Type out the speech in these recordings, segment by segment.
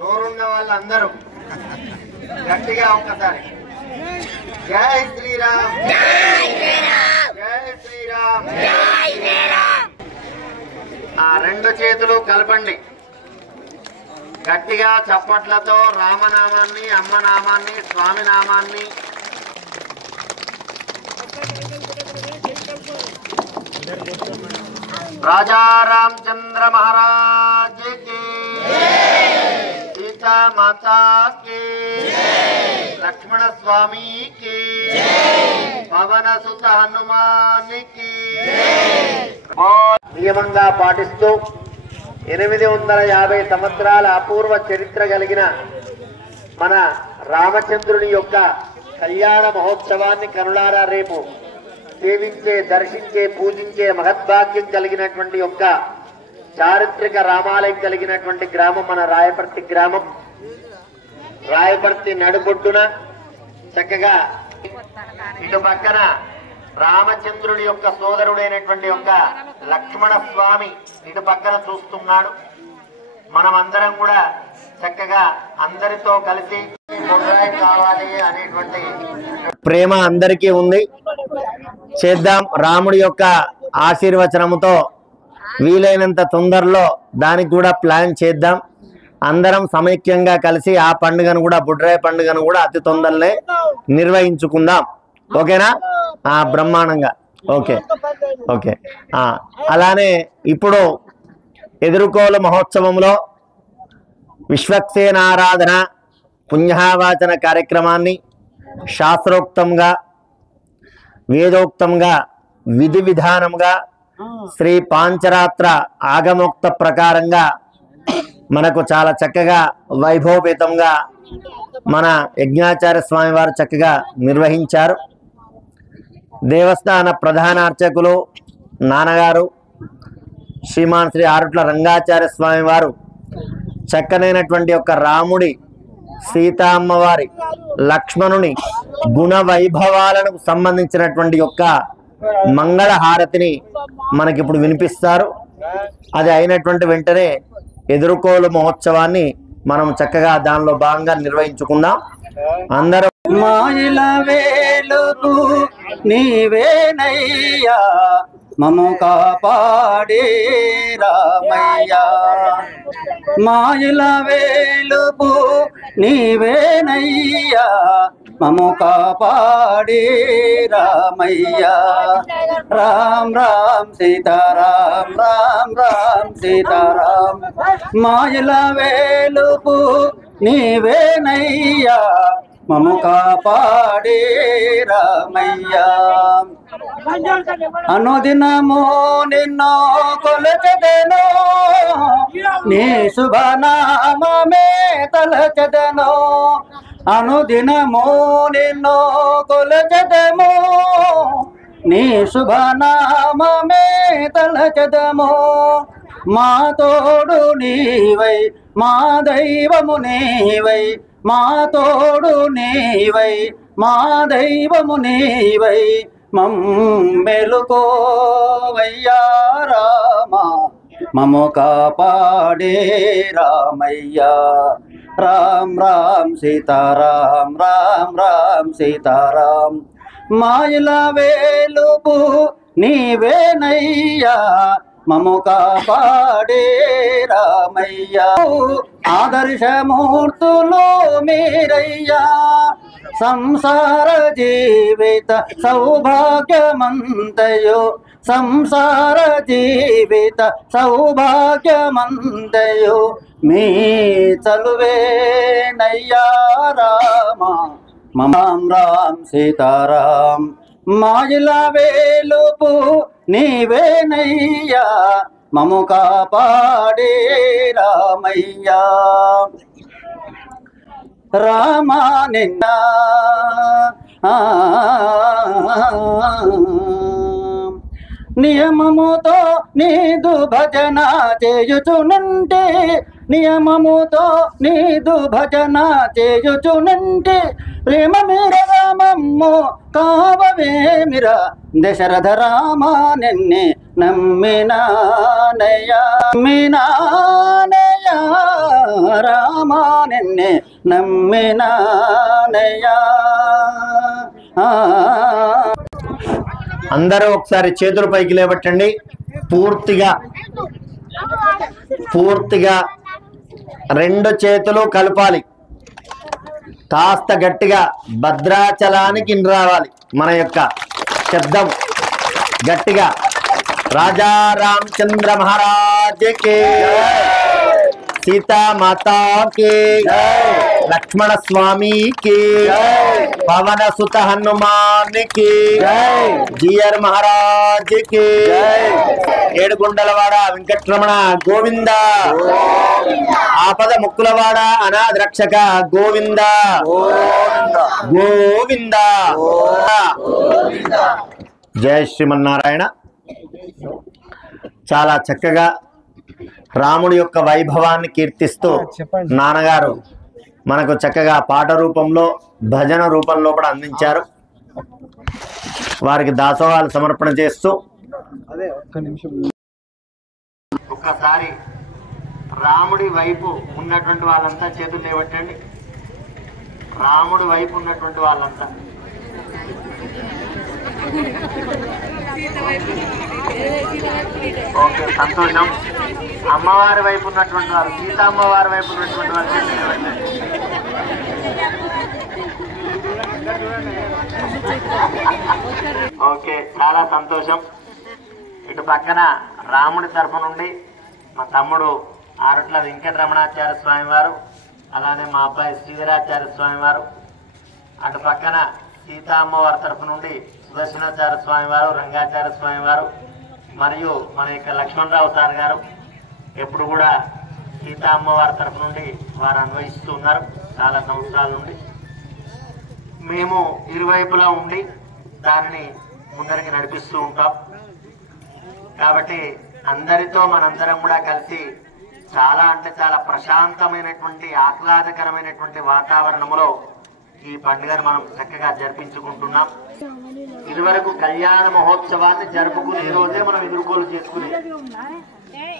నోరున్న వాళ్ళందరూ గట్టిగా ఒక్కసారి జై శ్రీరామ్, జై శ్రీరామ్. ఆ రెండు చేతులు కలపండి గట్టిగా చప్పట్లతో. రామనామాన్ని, అమ్మనామాన్ని, స్వామి నామాన్ని राजा रामचंद्र महाराज की, सीता माता की, लक्ष्मण स्वामी की, पवन सुत हनुमान की. నియమంగా పాటిస్తూ 850 సంవత్సరాల అపూర్వ చరిత్ర కలిగిన మన రామచంద్రుని యొక్క కళ్యాణ మహోత్సవాన్ని కనులారా రేపు సేవించే, దర్శించే, పూజించే మహద్భాగ్యం కలిగినటువంటి యొక్క చారిత్రక రామాలయం కలిగినటువంటి గ్రామం మన రాయపర్తి గ్రామం. రాయపర్తి నడుబొడ్డున చక్కగా ఇటు పక్కన రామచంద్రుడి యొక్క సోదరుడైనటువంటి యొక్క లక్ష్మణ స్వామి ఇటు పక్కన చూస్తున్నాడు. మనమందరం కూడా చక్కగా అందరితో కలిసి కావాలి అనేటువంటి ప్రేమ అందరికీ ఉంది. చేద్దాం. రాముడి యొక్క ఆశీర్వచనముతో వీలైనంత తొందరలో దానికి కూడా ప్లాన్ చేద్దాం. అందరం సమైక్యంగా కలిసి ఆ పండుగను కూడా, బుడ్రాయి పండుగను కూడా అతి తొందరనే నిర్వహించుకుందాం. ఓకేనా? బ్రహ్మాండంగా. Okay okay. అలానే ఇప్పుడు ఎదుర్కోలు మహోత్సవంలో విశ్వక్సేనారాధన పుణ్యవాచన కార్యక్రమాన్ని శాస్త్రోక్తంగా, వేదోక్తంగా, విధి విధానంగా, శ్రీ పాంచరాత్ర ఆగమోక్త ప్రకారంగా మనకు చాలా చక్కగా వైభవపేతంగా మన యజ్ఞాచార్య స్వామి వారు చక్కగా నిర్వహించారు. దేవస్థాన ప్రధాన అర్చకులు నాన్నగారు శ్రీమాన్ శ్రీ ఆరుట్ల రంగాచార్య స్వామి వారు చక్కనైనటువంటి యొక్క రాముడి, సీతా అమ్మవారి, లక్ష్మణుని గుణ వైభవాలకు సంబంధించినటువంటి యొక్క మంగళ హారతిని మనకిప్పుడు వినిపిస్తారు. అది అయినటువంటి వెంటనే ఎదుర్కోలు మహోత్సవాన్ని మనం చక్కగా దానిలో భాగంగా నిర్వహించుకుందాం. అందరూ మాయిల వేలుకు నీవేనయ్యా, మము కాపాడే రామయ్యా. మాయిల వేలుకు నీవేనయ్యా, మము కాపాడే రామయ్యా. రామ్ రామ్ సీతారాం, రామ్ రామ్ సీతారాం. మాయిల వేలుకు నీవేనయ్యా, మము కాపాడే రామయ్యా. అనుదినము నిన్నో కొలచెదను, నీ శుభనామమే తలచెదను. అనుదినము నిన్నో కొలచెదము, నీ శుభనామమే తలచెదము. మా తోడు నీవై, మా దైవము నీవై, మా తోడు నీవై, మా దైవము నీవై, మమ్మెలుకోవయ్యా రామా, మము కాపాడే రామయ్యా. రామ్ రామ్ సీతారాం, రామ్ రామ్ సీతారాం. మాయల వేలుపు నీవేనయ్యా, మము కాపాడే రామయ్యా. ఆదర్శమూర్తులు మీరయ్యా, సంసార జీవిత సౌభాగ్యమంతయు, సంసార జీవిత సౌభాగ్యమంతయు మీ చలువేనయ్యా రామా. మమాం రామ్ సీతారాం. మాయల వేలుపు నీవేనయ్యా, మము కాపాడే రామయ్యా. రామా నిన్న నియమముతో నీదు భజన చేయుచునంటే, నియమముతో నీదు భజన చేయుచునంటి ప్రేమ మీర రామమ్ము కావవేమిర దశరథ రామ నిన్నే నమ్మినానయ్యా నమ్మినానయ్యా రామ నిన్నే నమ్మినానయ్యా. అందరూ ఒకసారి చేతులు పైకి లేవట్టండి. పూర్తిగా రెండు చేతులు కలపాలి. కాస్త గట్టిగా భద్రాచలానికి రావాలి. మన యొక్క శబ్దం గట్టిగా. రాజా రామచంద్ర మహారాజ్ కి, सीता माता के, लक्ष्मण स्वामी के, पवन सुत हनुमान के, जीयर महाराज के, ఏడుగుండలవాడ వెంకటరమణ గోవింద, ఆపద ముక్కులవాడ అనాథ రక్షక గోవింద గోవింద. జయ శ్రీమన్నారాయణ. చాలా చక్కగా రాముడి యొక్క వైభవాన్ని కీర్తిస్తూ నాన్నగారు మనకు చక్కగా పాట రూపంలో భజన రూపంలో కూడా అందించారు. వారికి దాసోహాలు సమర్పణ చేస్తూ ఒక్కసారి రాముడి వైపు ఉన్నటువంటి వాళ్ళంతా చేతులు లేవట్టండి. రాముడి వైపు ఉన్నటువంటి వాళ్ళంతా ఓకే, సంతోషం. అమ్మవారి వైపు ఉన్నటువంటి వారు, సీత అమ్మవారి వైపు ఉన్నటువంటి వారు చేతులు లేవట్టండి. ఓకే, చాలా సంతోషం. ఇటు పక్కన రాముడి తరఫు నుండి మా తమ్ముడు ఆరుట్ల వెంకటరమణాచార్య స్వామి వారు, అలానే మా అబ్బాయి శ్రీధరాచార్య స్వామి వారు, అటు పక్కన సీతా అమ్మవారి తరఫు నుండి సుదర్శనాచార్య స్వామి వారు, రంగాచార్య స్వామి వారు, మరియు మన యొక్క లక్ష్మణరావు సార్ గారు ఎప్పుడు కూడా సీతా అమ్మవారి తరఫు నుండి వారు అన్వయిస్తూ ఉన్నారు చాలా సంవత్సరాల నుండి. మేము ఇరువైపులా ఉండి దాన్ని ముందరికి నడిపిస్తూ ఉంటాం. కాబట్టి అందరితో మనందరం కూడా కలిసి చాలా అంటే చాలా ప్రశాంతమైనటువంటి ఆహ్లాదకరమైనటువంటి వాతావరణంలో ఈ పండుగను మనం చక్కగా జరిపించుకుంటున్నాం. ఇదివరకు కళ్యాణ మహోత్సవాన్ని జరుపుకునే రోజే మనం ఎదుర్కోలు చేసుకునే,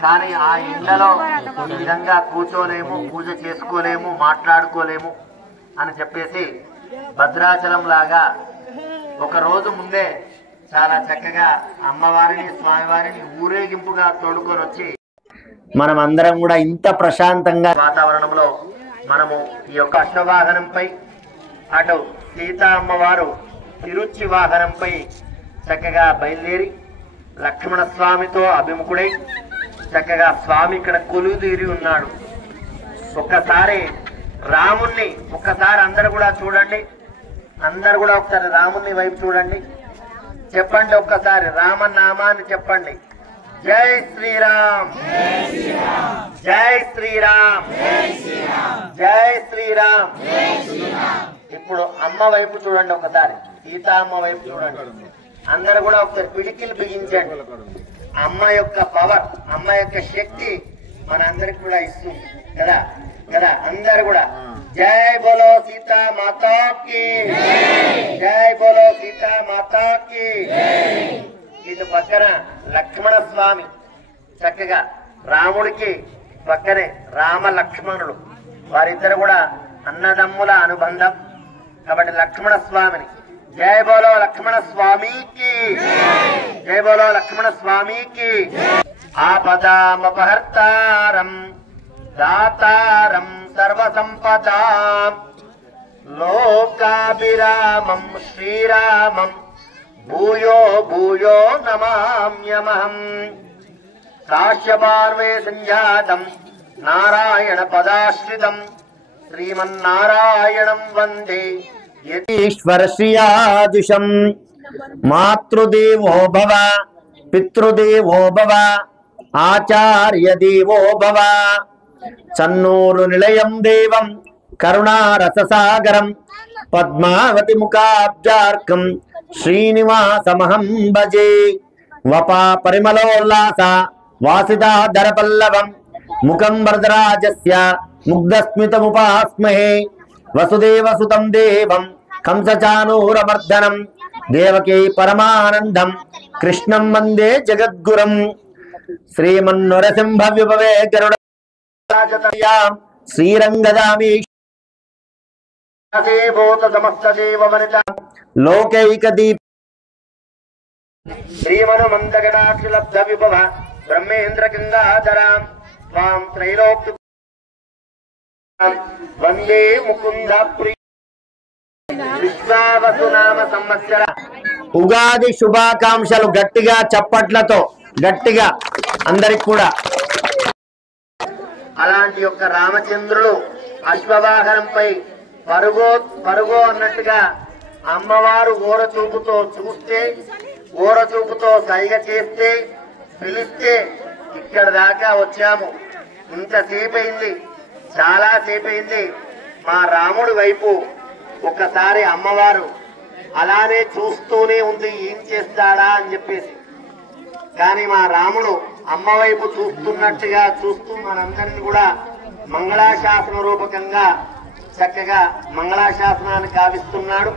కానీ ఆ ఇండ్లలో ఈ విధంగా కూర్చోలేము, పూజ చేసుకోలేము, మాట్లాడుకోలేము అని చెప్పేసి భద్రాచలం లాగా ఒక రోజు ముందే చాలా చక్కగా అమ్మవారిని స్వామివారిని ఊరేగింపుగా తోడుకొని వచ్చి మనం అందరం కూడా ఇంత ప్రశాంతంగా వాతావరణంలో మనము ఈ యొక్క అశ్వవాహనంపై, అటు సీతా అమ్మవారు తిరుచి వాహనంపై చక్కగా బయలుదేరి లక్ష్మణ స్వామితో అభిముఖుడై చక్కగా స్వామి ఇక్కడ కొలువుదీరి ఉన్నాడు. ఒక్కసారి రాముణ్ణి ఒక్కసారి అందరు కూడా చూడండి. అందరు కూడా ఒకసారి రాముని వైపు చూడండి. చెప్పండి, ఒక్కసారి రామనామాన్ని చెప్పండి. జై శ్రీరామ్, జై శ్రీరామ్, జై శ్రీరామ్. ఇప్పుడు అమ్మ వైపు చూడండి, ఒకసారి సీతా అమ్మ వైపు చూడండి. అందరు కూడా ఒకసారి పిడికిలు బిగించండి. అమ్మ యొక్క పవర్, అమ్మ యొక్క శక్తి మన అందరికి కూడా ఇస్తుంది కదా కదా. అందరు కూడా జై బోలో సీతా మాతాకి, జై బోలో సీతా మాతాకి. ఇటు పక్కన లక్ష్మణ స్వామి చక్కగా రాముడికి పక్కనే రామ లక్ష్మణుడు, వారిద్దరు కూడా అన్నదమ్ముల అనుబంధం కాబట్టి లక్ష్మణ స్వామిని జై బోలో లక్ష్మణ స్వామికి, జై బోలో లక్ష్మణ స్వామికి. ఆపదామపహర్తారం దాతారం సర్వసంపదాం లోకాభిరామం శ్రీరామం భూయో భూయో నమామ్యమహం. కాశ్యపార్వే సంజాతం నారాయణ పదాశ్రితం శ్రీమన్నారాయణం వందే ఈశ్వర శ్రియాజుషం. మాతృదేవో భవ, పితృదేవో భవ, ఆచార్య దేవో భవ. చన్నూరు నిలయం దేవం కరుణారససాగరం పద్మావతి ముఖాబ్జార్కం శ్రీనివాసమహం భజే. వపా పరిమళోల్లాస వాసిదాధర పల్లవం ముఖం వరదరాజస్య ముగ్ధస్మితముపాస్మహే వసుదేవసుతం దేవం కంసచానూరమర్దనం దేవకీ పరమానందం కృష్ణం వందే జగద్గురం శ్రీమన్నరసింహ విభవే గరుడ శ్రీరంగదామి లోకైకదీప్ శ్రీమనుమందగడాక్షలబ్ధ విభవ బ్రహ్మేంద్ర గంగాధరాం త్వాం త్రైలోక్య వందే ముకుంద ప్రియ విశ్వావసునామ సంవత్సర. ఉగాది శుభాకాంక్షలు గట్టిగా చప్పట్లతో గట్టిగా అందరికి కూడా. అలాంటి యొక్క రామచంద్రుడు అశ్వవాహనంపై పరుగో అన్నట్టుగా అమ్మవారు ఓరచూపుతో చూస్తే, ఓరచూపుతో సైగ చేస్తే, పిలిస్తే ఇక్కడ దాకా వచ్చాము. ఇంతసేపు అయింది, చాలా సేపు అయింది. మా రాముడి వైపు ఒక్కసారి అమ్మవారు అలానే చూస్తూనే ఉంది, ఏం చేస్తాడా అని చెప్పేసి. కానీ మా రాముడు అమ్మ వైపు చూస్తున్నట్టుగా చూస్తూ మనందరినీ కూడా మంగళాశాసన రూపకంగా చక్కగా మంగళాశాసనాన్ని కావిస్తున్నాడు.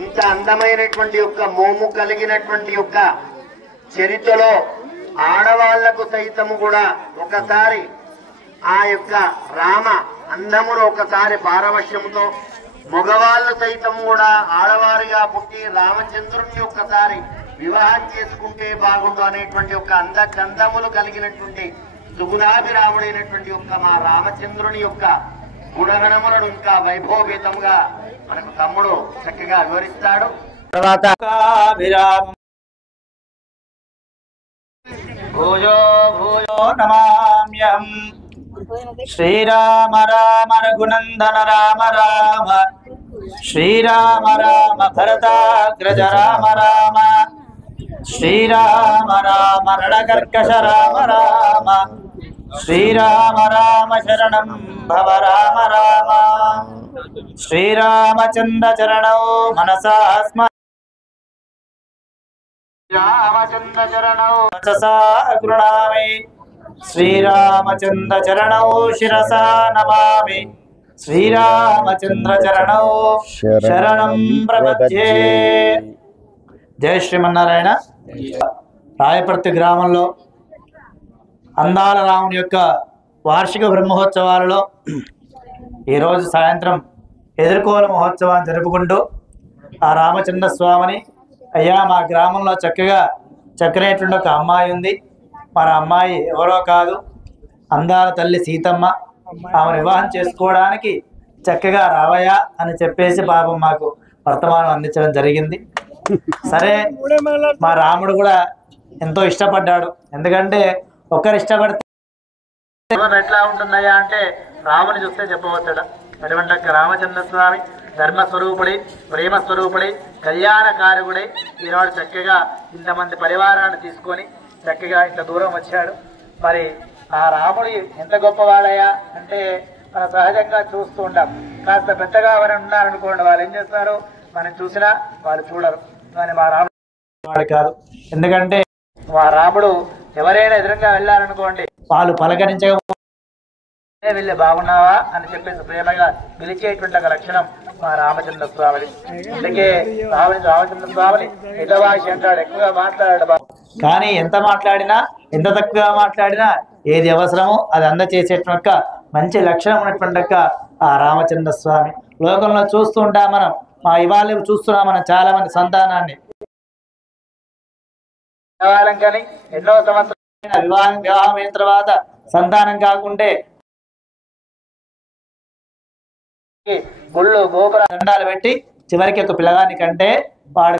ఇంత అందమైనటువంటి యొక్క మోము కలిగినటువంటి యొక్క చరిత్రలో ఆడవాళ్లకు సైతము కూడా ఒకసారి ఆ యొక్క రామ అందమును ఒకసారి పారవశ్యముతో, మగవాళ్ళు సైతం కూడా ఆడవారిగా పుట్టి రామచంద్రుని ఒక్కసారి వివాహం చేసుకుంటే బాగుండు అనేటువంటి ఒక అందచందములు కలిగినటువంటి సుగుణాభిరాముడైనటువంటి యొక్క మా రామచంద్రుని యొక్క గుణగణములను ఇంకా వైభవపేతంగా మనకు తమ్ముడు చక్కగా వివరిస్తాడు. తర్వాత భూయో భూయో నమామ్యహం శ్రీరామ రామ రఘునందన రామ రామ శ్రీరామ రామ భరతాగ్రజ రామ రామ శ్రీరామ రామ రణకర్కశ రామ రామ శ్రీరామ రామ శరణం భవ రామ రామ శ్రీరామచంద్ర చరణౌ మనసా స్మ రామచంద్ర చరణౌ వచసా గృణామి శ్రీరామచంద్ర చరణౌ శిరసా నమామి శ్రీరామచంద్ర చరణౌ శరణం ప్రపద్యే. జయ శ్రీమన్నారాయణ. రాయపర్తి గ్రామంలో అందాల రాముని యొక్క వార్షిక బ్రహ్మోత్సవాలలో ఈరోజు సాయంత్రం ఎదుర్కోల మహోత్సవాన్ని జరుపుకుంటూ ఆ రామచంద్ర స్వామిని, అయ్యా మా గ్రామంలో చక్కనేటువంటి ఒక అమ్మాయి ఉంది, మన అమ్మాయి ఎవరో కాదు అందాల తల్లి సీతమ్మ, ఆమె వివాహం చేసుకోవడానికి చక్కగా రావయ్యా అని చెప్పేసి పాపం మాకు వర్తమానం అందించడం జరిగింది. సరే, మా రాముడు కూడా ఎంతో ఇష్టపడ్డాడు. ఎందుకంటే ఒకరు ఇష్టపడితే ఎట్లా ఉంటుందయ్యా అంటే రాముని చూస్తే చెప్పవచ్చుట. అటువంటి రామచంద్ర స్వామి ధర్మస్వరూపుడి, ప్రేమస్వరూపుడి, కళ్యాణకారకుడై ఈనాడు చక్కగా ఇంతమంది పరివారాన్ని తీసుకొని చక్కగా ఇంత దూరం వచ్చాడు. మరి ఆ రాముడు ఎంత గొప్పవాడయ్యా అంటే మనం సహజంగా చూస్తూ ఉంటాం. కాస్త పెద్దగా ఎవరైనా ఉన్నారనుకోండి, వాళ్ళు ఏం చేస్తారు, మనం చూసినా వాళ్ళు చూడరు. కానీ మా రాముడు వాడు కాదు. ఎందుకంటే మా రాముడు ఎవరైనా ఎదురుగా వెళ్ళారనుకోండి, వాళ్ళు పలకరించక వెళ్ళి బాగున్నావా అని చెప్పేసి ప్రేమగా పిలిచేటువంటి ఒక లక్షణం మా రామచంద్ర స్వామిని. అందుకే రామచంద్ర స్వామిని హితవాసి అంటాడు, ఎక్కువగా మాట్లాడాడు బాబు. కానీ ఎంత మాట్లాడినా, ఎంత తక్కువగా మాట్లాడినా ఏది అవసరమో అది అందచేసేటువంటి మంచి లక్షణం ఉన్నటువంటి ఆ రామచంద్ర స్వామి. లోకంలో చూస్తూ ఉంటాం మనం, ఇవాళ చూస్తున్నాం మనం చాలా మంది సంతానాన్ని కానీ ఎన్నో సంవత్సరాలు వివాహం అయిన తర్వాత సంతానం కాకుంటే గుళ్ళు గోపుర దండాలు పెట్టి చివరికి ఒక పిల్లగాని కంటే వాడు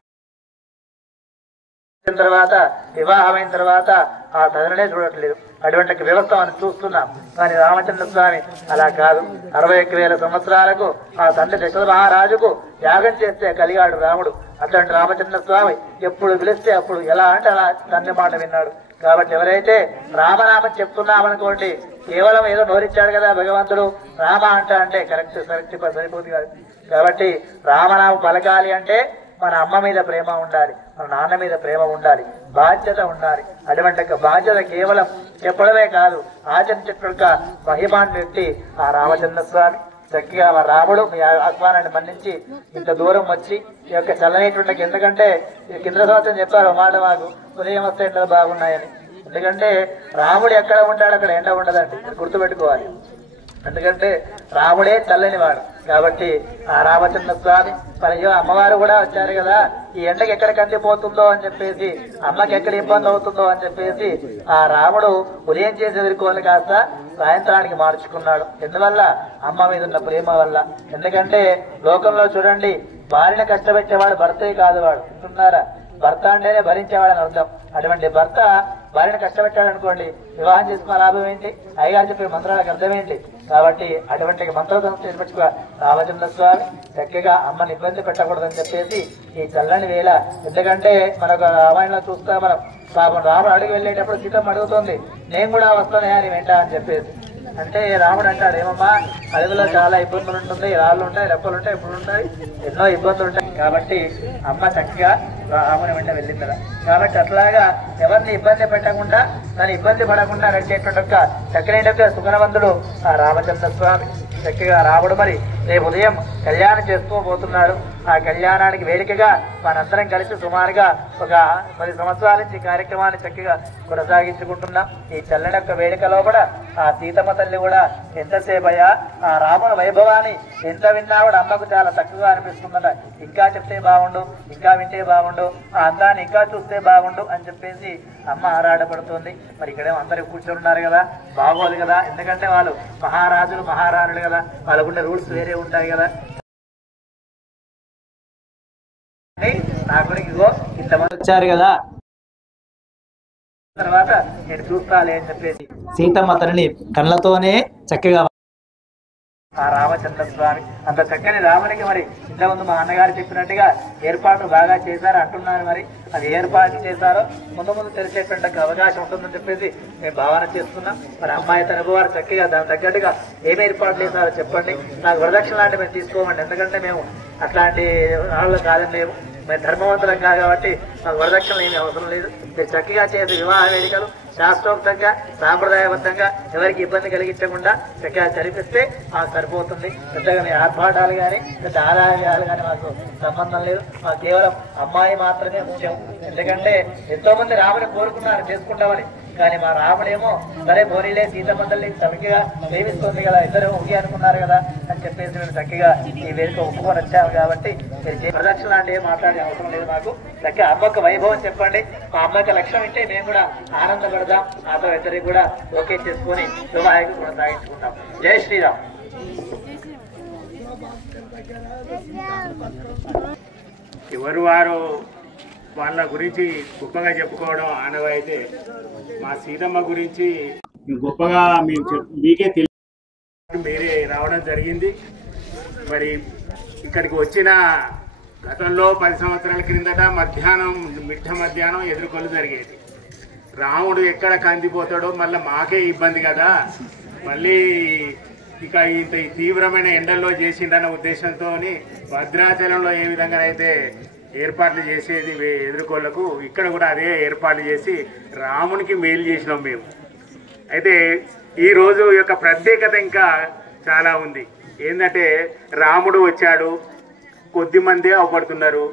తర్వాత వివాహమైన తర్వాత ఆ తదనే చూడట్లేదు. అటువంటి వ్యవస్థ మనం చూస్తున్నాం. కానీ రామచంద్ర స్వామి అలా కాదు. 61,000 సంవత్సరాలకు ఆ తండ్రి దశరథ మహారాజుకు యాగం చేస్తే కలిగాడు రాముడు. అట్లాంటి రామచంద్ర స్వామి ఎప్పుడు పిలిస్తే అప్పుడు ఎలా అంటే అలా తండ్రి మాట విన్నాడు. కాబట్టి ఎవరైతే రామనామం చెప్తున్నామనుకోండి, కేవలం ఏదో నోరిచ్చాడు కదా భగవంతుడు రామ అంటే కరెక్ట్ సరిపోతుంది కాదు. కాబట్టి రామనామం పలకాలి అంటే మన అమ్మ మీద ప్రేమ ఉండాలి, మన నాన్న మీద ప్రేమ ఉండాలి, బాధ్యత ఉండాలి. అటువంటి బాధ్యత కేవలం చెప్పడమే కాదు, ఆచరించేటువంటి మహిమాన్ వ్యక్తి ఆ రామచంద్ర స్వామి. చక్కగా మా రాముడు మీ ఆహ్వానాన్ని మన్నించి ఇంత దూరం వచ్చి ఈ యొక్క చల్లనేటువంటి, ఎందుకంటే కింద సంవత్సరం చెప్పారు మాట మాకు, ఉదయం వస్తే ఎండలు బాగున్నాయని. ఎందుకంటే రాముడు ఎక్కడ ఉంటాడు అక్కడ ఎండ ఉండదండి, గుర్తుపెట్టుకోవాలి. ఎందుకంటే రాముడే చల్లని వాడు కాబట్టి ఆ రామచంద్ర స్వామి మరి అమ్మవారు కూడా వచ్చారు కదా, ఈ ఎండకి ఎక్కడ కందిపోతుందో అని చెప్పేసి, అమ్మకి ఎక్కడ ఇబ్బంది అవుతుందో అని చెప్పేసి ఆ రాముడు ఉదయం చేసి ఎదుర్కోవాలి కాస్త సాయంత్రానికి మార్చుకున్నాడు. ఎందువల్ల? అమ్మ మీద ఉన్న ప్రేమ వల్ల. ఎందుకంటే లోకంలో చూడండి, భార్యను కష్టపెట్టేవాడు భర్తే కాదు, వాడు అంటున్నారా, భర్త అంటేనే భరించేవాడని అర్థం. అటువంటి భర్త భార్యను కష్టపెట్టాడు అనుకోండి, వివాహం చేసుకున్న లాభం ఏంటి? అయ్యగారు చెప్పే మంత్రాలకు అర్థం ఏంటి? కాబట్టి అటువంటి మంత్రం ఏర్పరచుకో రామచంద్ర స్వామి చక్కగా అమ్మని ఇబ్బంది పెట్టకూడదని చెప్పేసి ఈ చల్లని వేళ. ఎందుకంటే మనకు రామాయణంలో చూస్తా మనం, పాపం రాముడు అడుగు వెళ్ళేటప్పుడు సీతమ్మ అడుగుతుంది, నేను కూడా వస్తానే అని వెంట అని చెప్పేసి. అంటే రాముడు అంటాడు, ఏమమ్మా అడవిలో చాలా ఇబ్బందులు ఉంటుంది, రాళ్ళు ఉంటాయి, రెప్పలు ఉంటాయి, ఎప్పుడు ఉంటాయి, ఎన్నో ఇబ్బందులు ఉంటాయి. కాబట్టి అమ్మ చక్కగా రాముని వెంట వెళ్ళింది కదా. కాబట్టి అట్లాగా ఎవరిని ఇబ్బంది పెట్టకుండా, దాన్ని ఇబ్బంది పడకుండా నడిచేటువంటి చక్కనైన సుగుణవంతుడు ఆ రామచంద్ర స్వామి. చక్కగా రాముడు మరి రేపు ఉదయం కళ్యాణం చేసుకోబోతున్నాడు. ఆ కళ్యాణానికి వేదికగా మనందరం కలిసి సుమారుగా ఒక 10 సంవత్సరాల నుంచి కార్యక్రమాన్ని చక్కగా కొనసాగించుకుంటున్నాం. ఈ చల్లని యొక్క వేదికలో కూడా ఆ సీతమ్మ తల్లి కూడా ఎంతసేపు అయ్యా ఆ రాముని వైభవాన్ని ఎంత విన్నా కూడా అమ్మకు చాలా తక్కువగా అనిపిస్తుందట. ఇంకా చెప్తే బాగుండు, ఇంకా వింటే బాగుండు, ఆ అందాన్ని ఇంకా చూస్తే బాగుండు అని చెప్పేసి అమ్మ ఆరాటపడుతుంది. మరి ఇక్కడేమో అందరూ కూర్చొని ఉన్నారు కదా, బాగోదు కదా, ఎందుకంటే వాళ్ళు మహారాజులు మహారాణులు కదా, వాళ్ళకుండే రూల్స్ వేరే ఉంటాయి కదా. నా గురించి ఇగో ఇంతమంది వచ్చారు కదా, తర్వాత నేను చూస్తాలే అని చెప్పేసి సీతమ్మ తల్లిని కళ్ళతోనే చక్కగా ఆ రామచంద్ర స్వామి అంత చక్కని రామునికి మరి ఇంతకుముందు మా అన్నగారు చెప్పినట్టుగా ఏర్పాట్లు బాగా చేశారు అంటున్నారు. మరి అది ఏర్పాటు చేశారో ముందు ముందు తెలిసేటువంటి అవకాశం ఉంటుందని చెప్పేసి మేము భావన చేస్తున్నాం. మరి అమ్మాయి తరపు వారు చక్కగా దాని తగ్గట్టుగా ఏమి ఏర్పాట్లు చేశారో చెప్పండి. నాకు వరదక్షిణ లాంటి మేము తీసుకోమండి, ఎందుకంటే మేము అట్లాంటి వాళ్ళు కాదని లేవు, మేము ధర్మవంతులం కాబట్టి మాకు వరదక్షిణలు ఏమీ అవసరం లేదు. మీరు చక్కగా చేసే వివాహ వేదికలు శాస్త్రోక్తంగా సాంప్రదాయబద్ధంగా ఎవరికి ఇబ్బంది కలిగించకుండా చక్కగా జరిపిస్తే మాకు సరిపోతుంది. పెద్దగా మీ ఆర్భాటాలు కానీ పెద్ద ఆదాయాలు కానీ మాకు సంబంధం లేదు. మాకు కేవలం అమ్మాయి మాత్రమే ముఖ్యం. ఎందుకంటే ఎంతో మంది రాముని కోరుకున్నారు చేసుకుంటామని, కానీ మా రాముడేమో సరే పోనీలే సీతమ్మ తల్లి చక్కగా ప్రేమిస్తుంది కదా, ఇద్దరు ఒకే అనుకున్నారు కదా అని చెప్పేసి మేము చక్కగా ఈ వేదిక ఒప్పుకొని వచ్చాము. కాబట్టి మీరు ప్రదక్షిణ లాంటి మాట్లాడే అవసరం లేదు. మాకు చక్కగా అమ్మకు వైభవం చెప్పండి, మా అమ్మకి లక్ష్యం ఉంటే మేము కూడా ఆనందపడదాం. నాతో ఇద్దరికి కూడా ఓకే చేసుకొని వివాహానికి కొనసాగించుకుంటాం. జై శ్రీరామ్. ఎవరు వారు వాళ్ళ గురించి గొప్పగా చెప్పుకోవడం ఆనవాయితే. మా సీతమ్మ గురించి గొప్పగా మీకే తెలియదు, మీరే రావడం జరిగింది. మరి ఇక్కడికి వచ్చిన గతంలో 10 సంవత్సరాల క్రిందట మిట్ట మధ్యాహ్నం ఎదుర్కొలు జరిగేది. రాముడు ఎక్కడ కందిపోతాడో మళ్ళీ మాకే ఇబ్బంది కదా, మళ్ళీ ఇక ఇంత తీవ్రమైన ఎండల్లో చేసిండన్న ఉద్దేశంతో భద్రాచలంలో ఏ విధంగా అయితే ఏర్పాట్లు చేసేది ఎదుర్కోళ్లకు, ఇక్కడ కూడా అదే ఏర్పాట్లు చేసి రామునికి మేలు చేసినాం మేము. అయితే ఈరోజు యొక్క ప్రత్యేకత ఇంకా చాలా ఉంది. ఏంటంటే రాముడు వచ్చాడు, కొద్దిమంది అవపడుతున్నారు.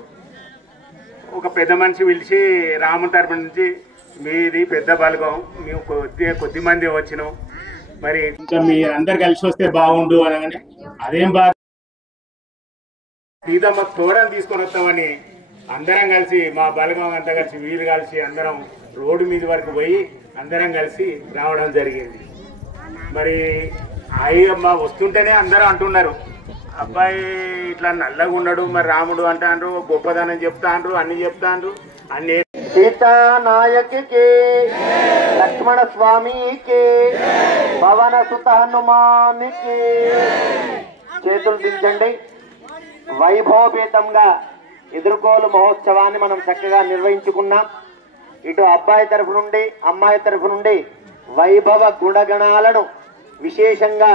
ఒక పెద్ద మనిషి పిలిచి రాముని తరపు నుంచి మీది పెద్ద బలగం, మేము కొద్దిమంది వచ్చినాం, మరి ఇంకా మీరు అందరు కలిసి వస్తే బాగుండు అనగానే అదేం బాగా సీతమ్మ తోడని తీసుకొని వస్తామని అందరం కలిసి మా బలగం అంతా కలిసి వీలు కలిసి అందరం రోడ్డు మీద వరకు పోయి అందరం కలిసి రావడం జరిగింది. మరి అయ్యమ్మ వస్తుంటేనే అందరూ అంటున్నారు, అబ్బాయి ఇట్లా నల్లగా ఉన్నాడు, మరి రాముడు అంటాండ్రు, గొప్పదనం చెప్తాండ్రు, అన్ని చెప్తాండ్రు, అన్ని. సీతానాయకి లక్ష్మణ స్వామికి పవన సుత హనుమానికి చేతులు దించండి. వైభవపేతంగా ఎదుర్కోలు మహోత్సవాన్ని మనం చక్కగా నిర్వహించుకున్నాం. ఇటు అబ్బాయి తరఫు నుండి అమ్మాయి తరఫు నుండి వైభవ గుణగణాలను విశేషంగా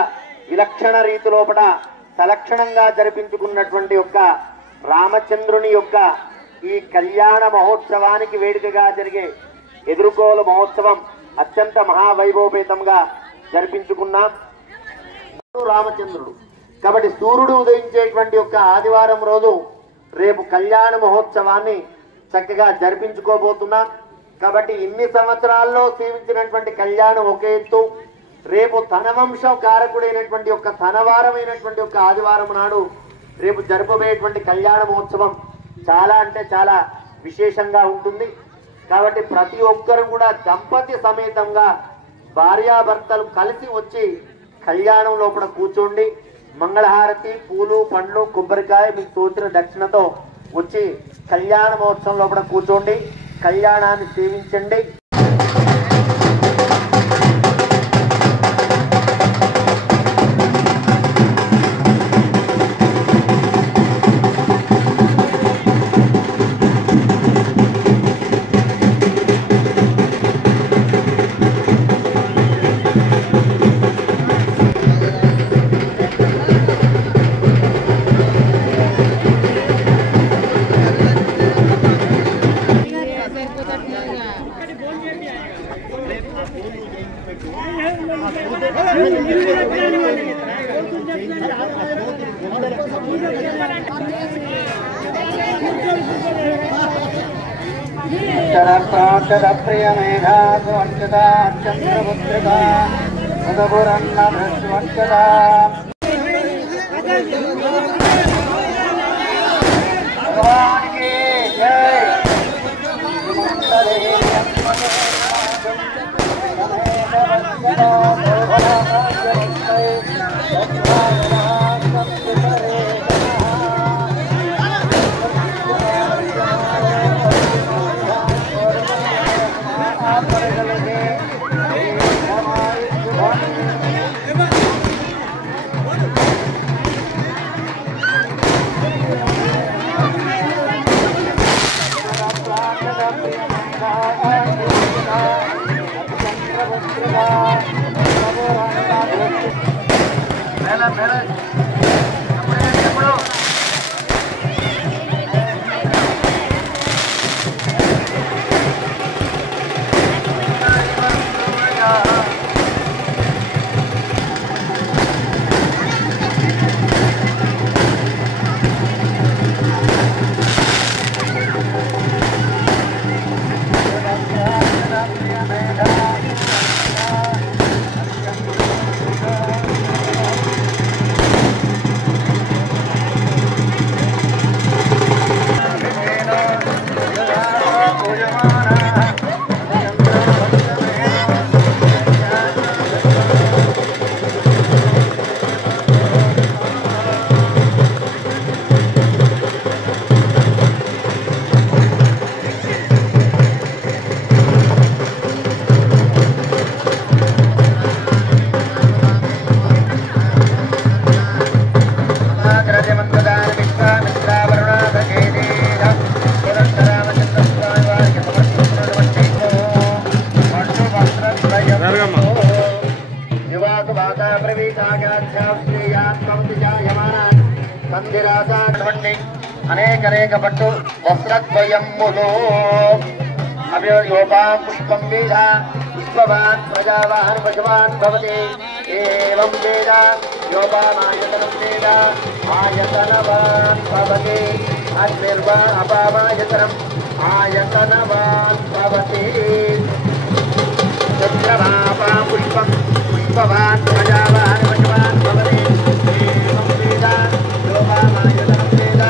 విలక్షణ రీతిలోపట సలక్షణంగా జరిపించుకున్నటువంటి యొక్క రామచంద్రుని యొక్క ఈ కళ్యాణ మహోత్సవానికి వేడుకగా జరిగే ఎదుర్కోలు మహోత్సవం అత్యంత మహావైభవపేతంగా జరిపించుకున్నాం. రామచంద్రుడు కాబట్టి సూర్యుడు ఉదయించేటువంటి ఒక ఆదివారం రోజు రేపు కళ్యాణ మహోత్సవాన్ని చక్కగా జరిపించుకోబోతున్నాం. కాబట్టి ఇన్ని సంవత్సరాల్లో సేవించినటువంటి కళ్యాణం ఒక ఎత్తు, రేపు తన వంశం కారకుడైనటువంటి ఒక తనవారమైనటువంటి ఒక ఆదివారం నాడు రేపు జరపబోయేటువంటి కళ్యాణ మహోత్సవం చాలా అంటే చాలా విశేషంగా ఉంటుంది. కాబట్టి ప్రతి ఒక్కరు కూడా దంపతి సమేతంగా భార్యాభర్తలు కలిసి వచ్చి కళ్యాణం లోపల కూర్చోండి. మంగళహారతి, పూలు, పండ్లు, కొబ్బరికాయ మీకు తోచిన దక్షిణతో వచ్చి కళ్యాణ మహోత్సవం లోపల కూర్చోండి, కళ్యాణాన్ని సేవించండి. ప్రియ మేఘా చంద్రపుత్రికా భగపురన్న భ్రష్వక్షదా భగవానికి జై. అనేక పట్టు వస్త్రద్వయములో అవ్యోపా పుష్పం వేద పుష్పవాన్ ప్రజావాన్ పశువాన్ భవతి ఏవం వేద యోపామాయతనం వేద ఆయతనవాన్ భవతి అగ్నిర్వా అపామాయతనం ఆయతనవాన్ భవతి చంద్రమాపా పుష్పం పుష్పవాన్ ప్రజావాన్ పశువాన్ భవతి ఏవం వేద యోపామాయతనం వేద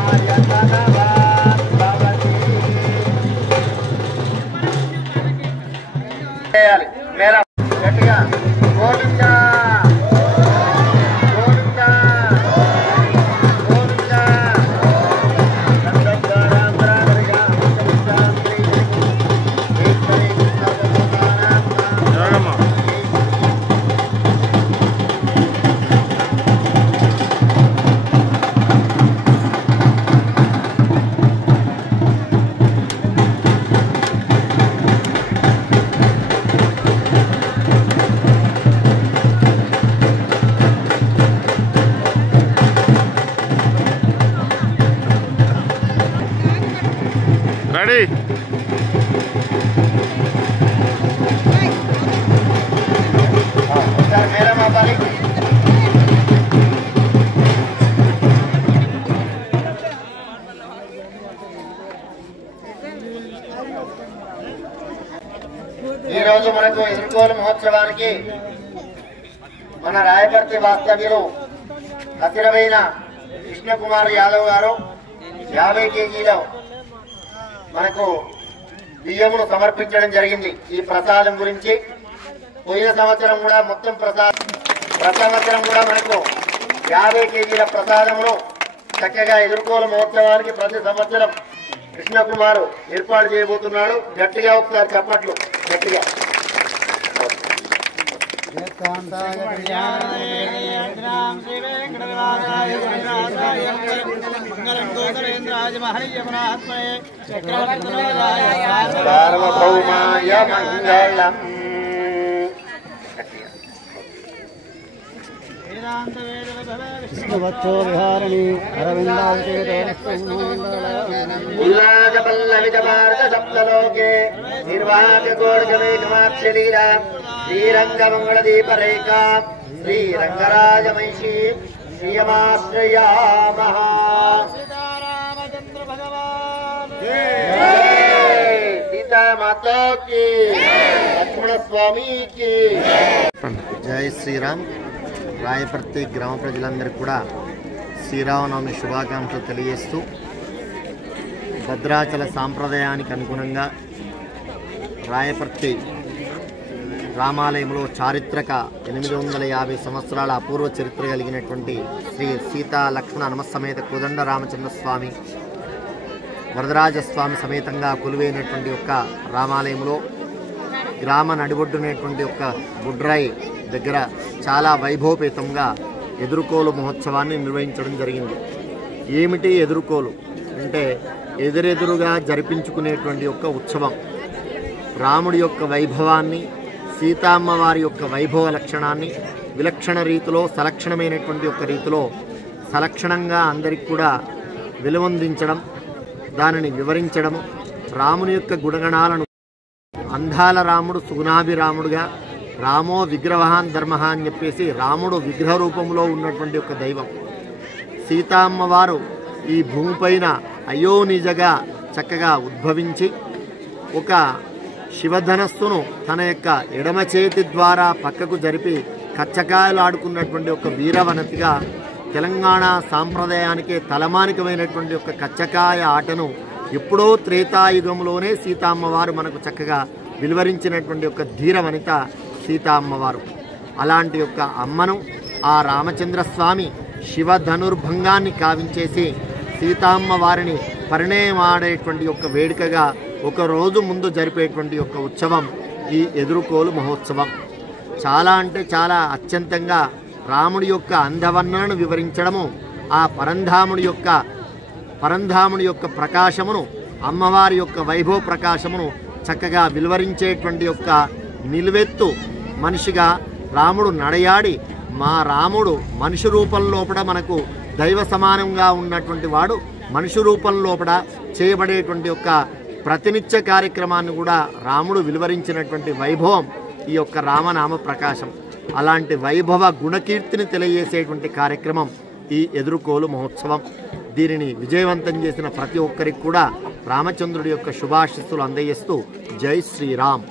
ఆయతనవాన్ భవతి. మేరా గట్టిగా గోవిందా గోవిందా గోవిందా ఈరోజు మనకు ఎదుర్కోలు మహోత్సవానికి మన రాయపర్తి వాస్తవ్యులు కసిరవైన కృష్ణకుమార్ యాదవ్ గారు 50 కేజీలో మనకు బియ్యమును సమర్పించడం జరిగింది. ఈ ప్రసాదం గురించి పోయిన సంవత్సరం కూడా మొత్తం సంవత్సరం కూడా మనకు 50 కేజీల ప్రసాదమును చక్కగా ఎదుర్కోలు మహోత్సవానికి ప్రతి సంవత్సరం కృష్ణకుమారు ఏర్పాటు చేయబోతున్నాడు. గట్టిగా ఒకసారి చప్పట్లు గట్టిగా. సార్వభౌమాయ మంగళం. ఉల్లాసపల్లవితమార్గసప్తలోకే నిర్వాహకోర్గమేకమాక్షలీలా శ్రీరంగమంగళదీపరేఖా శ్రీరంగరాజమైషీ శ్రియమాశ్రయామః. సీతామాతాకి లక్ష్మణ స్వామికి జై శ్రీరామ్. రాయపర్తి గ్రామ ప్రజలందరికీ కూడా శ్రీరామనవమి శుభాకాంక్షలు తెలియజేస్తూ భద్రాచల సాంప్రదాయానికి అనుగుణంగా రాయపర్తి రామాలయంలో చారిత్రక 850 సంవత్సరాల అపూర్వ చరిత్ర కలిగినటువంటి శ్రీ సీతా లక్ష్మణ హనుమత్సమేత కోదండ రామచంద్ర స్వామి వరదరాజస్వామి సమేతంగా కొలువైనటువంటి యొక్క రామాలయంలో గ్రామ నడిబొడ్డునేటువంటి యొక్క బుడ్రాయి దగ్గర చాలా వైభవపేతంగా ఎదుర్కోలు మహోత్సవాన్ని నిర్వహించడం జరిగింది. ఏమిటి ఎదుర్కోలు అంటే ఎదురెదురుగా జరిపించుకునేటువంటి యొక్క ఉత్సవం. రాముడి యొక్క వైభవాన్ని, సీతామ్మవారి యొక్క వైభవ లక్షణాన్ని విలక్షణ రీతిలో సలక్షణమైనటువంటి యొక్క రీతిలో సలక్షణంగా అందరికి కూడా వెలువొందించడం, దానిని వివరించడము, రాముని యొక్క గుణగణాలను అందాల రాముడు సుగుణాభిరాముడుగా రామో విగ్రహాన్ ధర్మ అని చెప్పేసి రాముడు విగ్రహ రూపంలో ఉన్నటువంటి ఒక దైవం. సీతామ్మవారు ఈ భూమిపైన అయోనిజగా చక్కగా ఉద్భవించి ఒక శివధనస్సును తన యొక్క ఎడమ చేతి ద్వారా పక్కకు జరిపి కచ్చకాయలు ఆడుకున్నటువంటి ఒక వీరవనతిగా తెలంగాణ సాంప్రదాయానికే తలమానికమైనటువంటి ఒక కచ్చకాయ ఆటను ఎప్పుడో త్రేతాయుగంలోనే సీతామ్మవారు మనకు చక్కగా విలువరించినటువంటి ఒక ధీరవనిత సీతామ్మవారు. అలాంటి యొక్క అమ్మను ఆ రామచంద్రస్వామి శివధనుర్భంగాన్ని కావించేసి సీతామ్మవారిని పరిణయమాడేటువంటి యొక్క వేడుకగా ఒక రోజు ముందు జరిపేటువంటి యొక్క ఉత్సవం ఈ ఎదుర్కోలు మహోత్సవం. చాలా అంటే చాలా అత్యంతంగా రాముడి యొక్క అందవర్ణనను వివరించడము, ఆ పరంధాముడి యొక్క ప్రకాశమును, అమ్మవారి యొక్క వైభవ ప్రకాశమును చక్కగా విలువరించేటువంటి యొక్క నిలువెత్తు మనిషిగా రాముడు నడయాడి, మా రాముడు మనిషి రూపంలోపడ మనకు దైవ సమానంగా ఉన్నటువంటి వాడు మనిషి రూపంలోపడ చేయబడేటువంటి యొక్క ప్రతినిత్య కార్యక్రమాన్ని కూడా రాముడు విలువరించినటువంటి వైభవం ఈ యొక్క రామనామ ప్రకాశం. అలాంటి వైభవ గుణకీర్తిని తెలియజేసేటువంటి కార్యక్రమం ఈ ఎదుర్కోలు మహోత్సవం. దీనిని విజయవంతం చేసిన ప్రతి ఒక్కరికి కూడా రామచంద్రుడి యొక్క శుభాశిస్సులు అందజేస్తూ జై శ్రీరామ్.